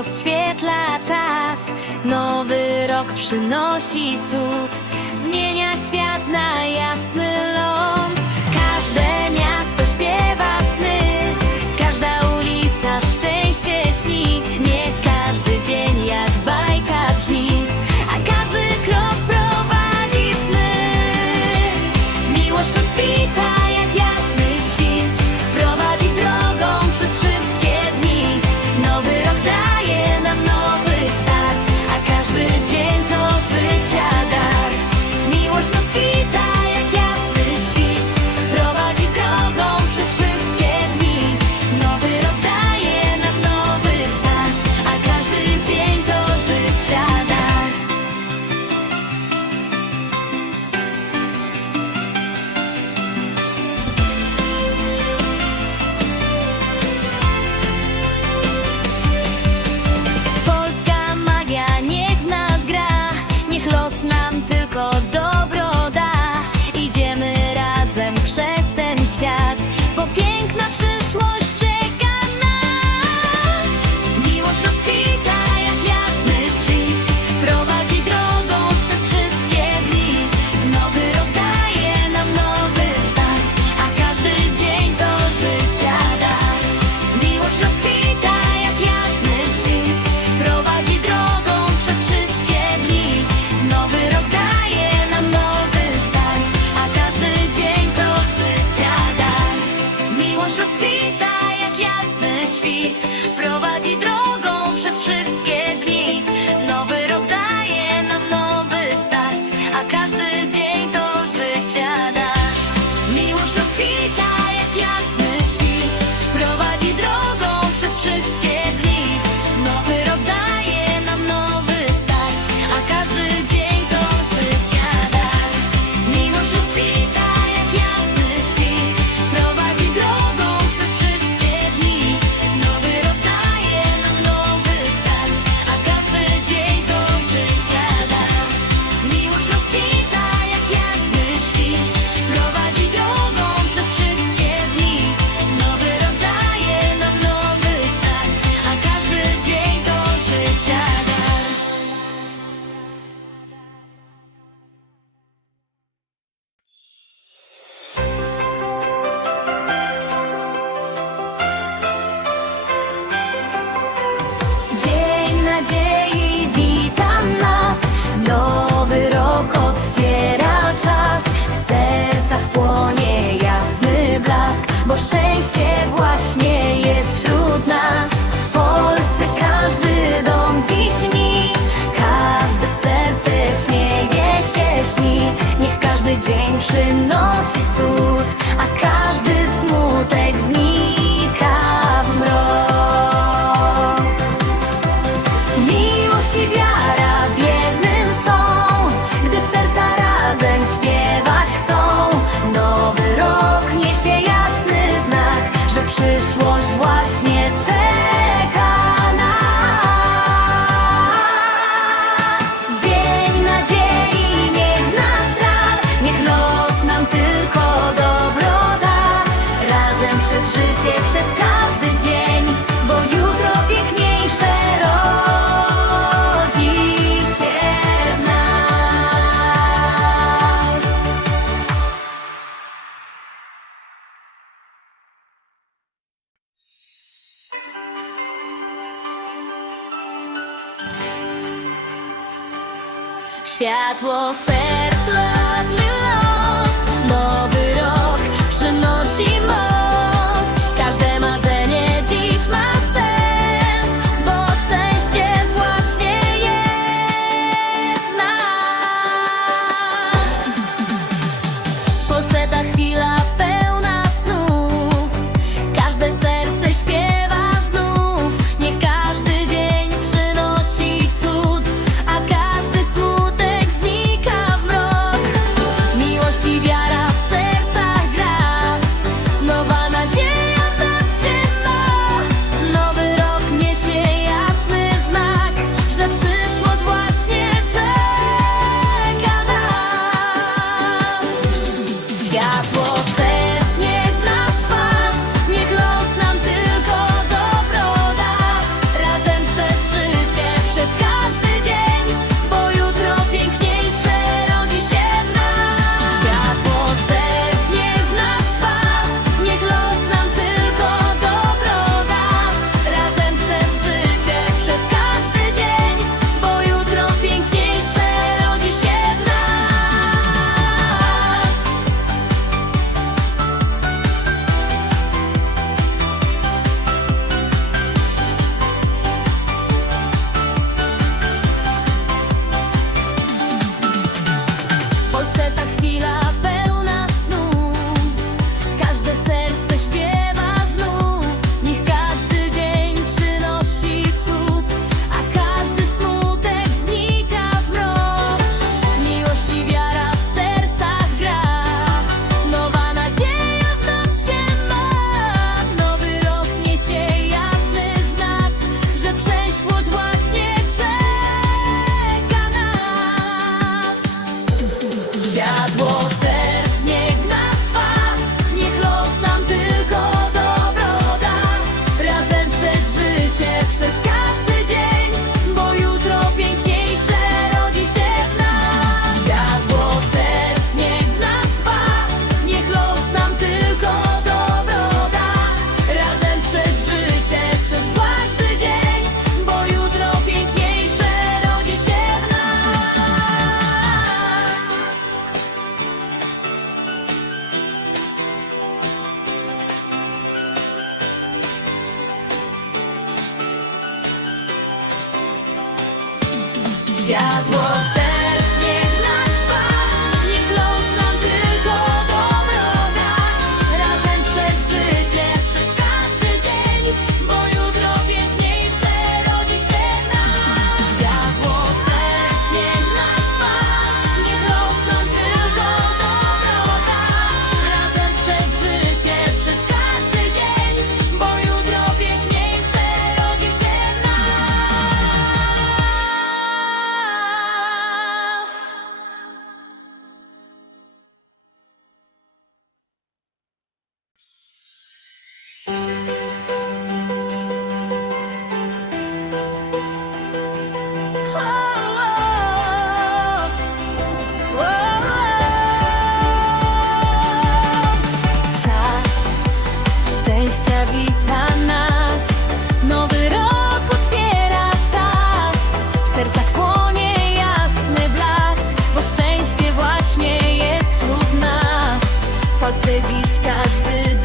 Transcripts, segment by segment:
rozświetla czas. Nowy rok przynosi cud, przynosi cud, você Polsce dziś każdy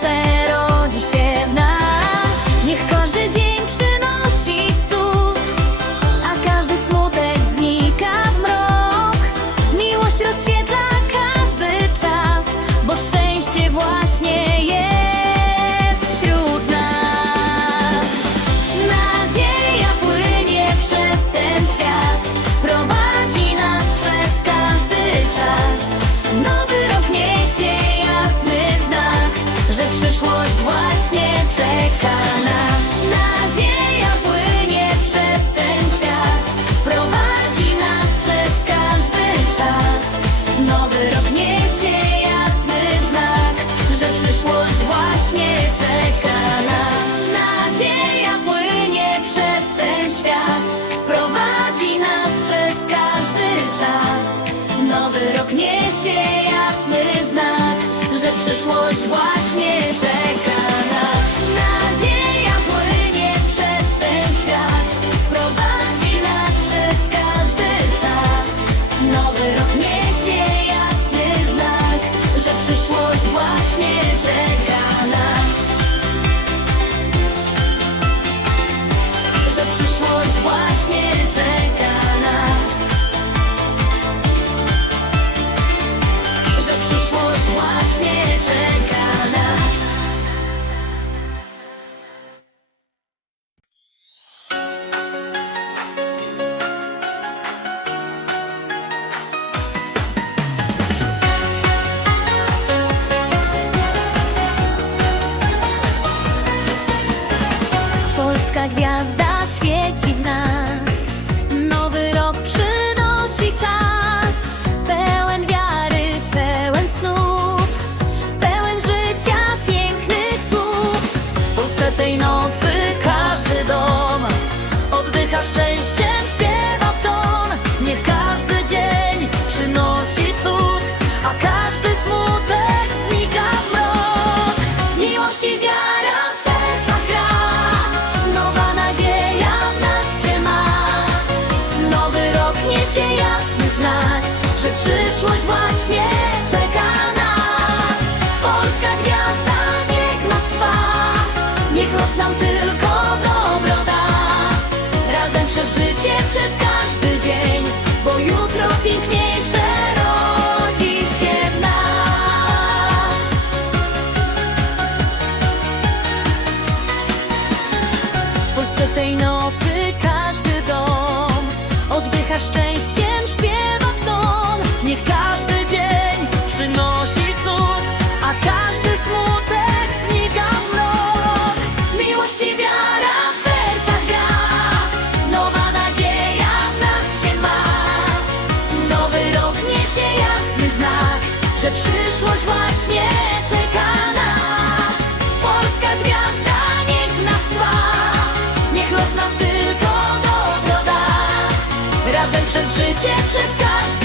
said świat prowadzi nas przez każdy czas. Nowy rok niesie jasny znak, że przyszłość właśnie. Życie, przez każdy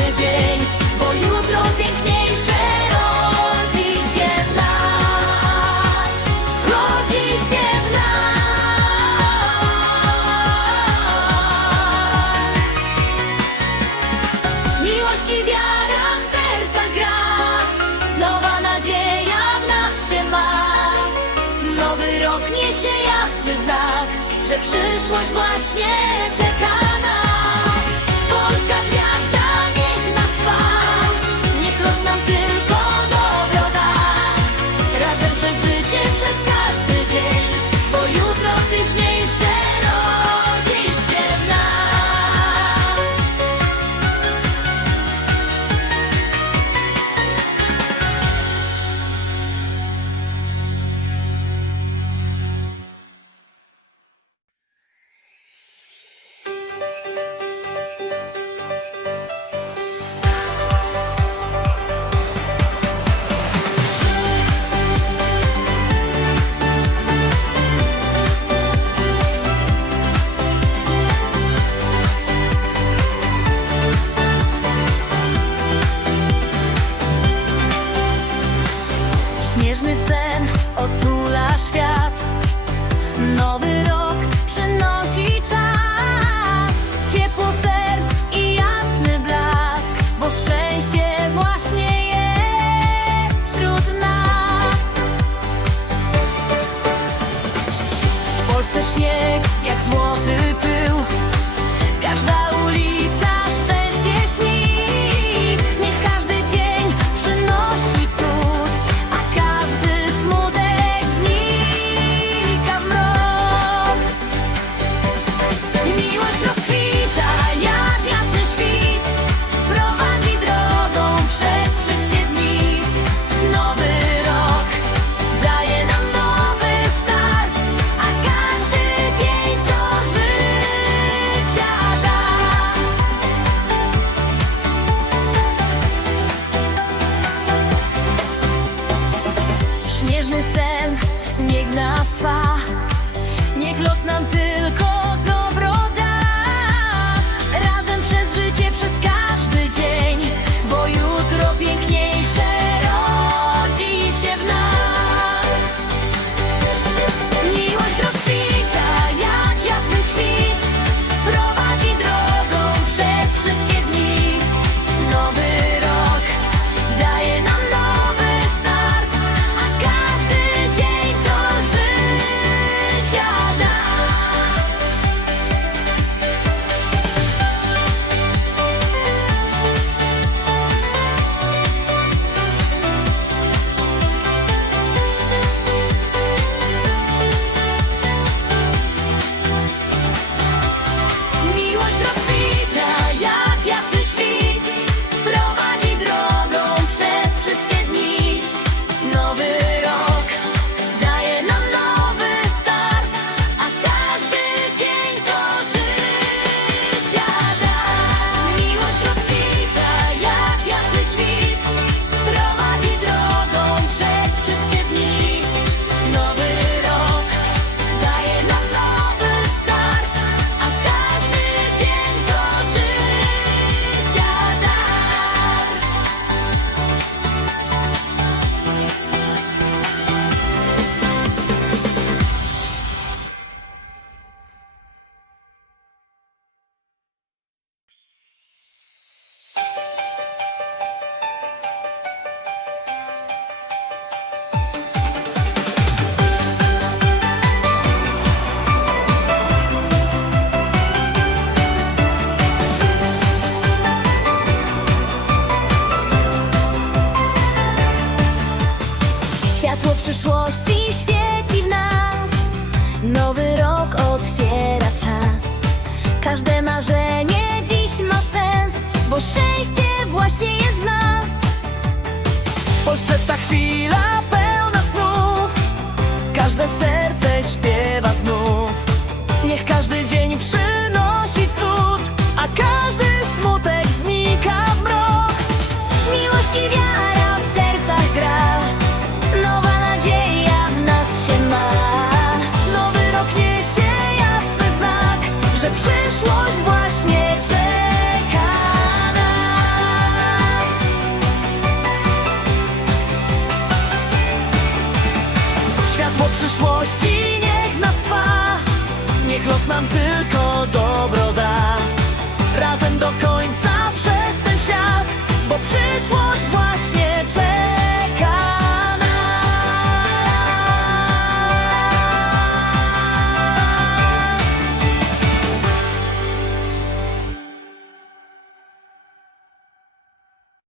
said Los nam tylko dobro da. Razem do końca przez ten świat Bo przyszło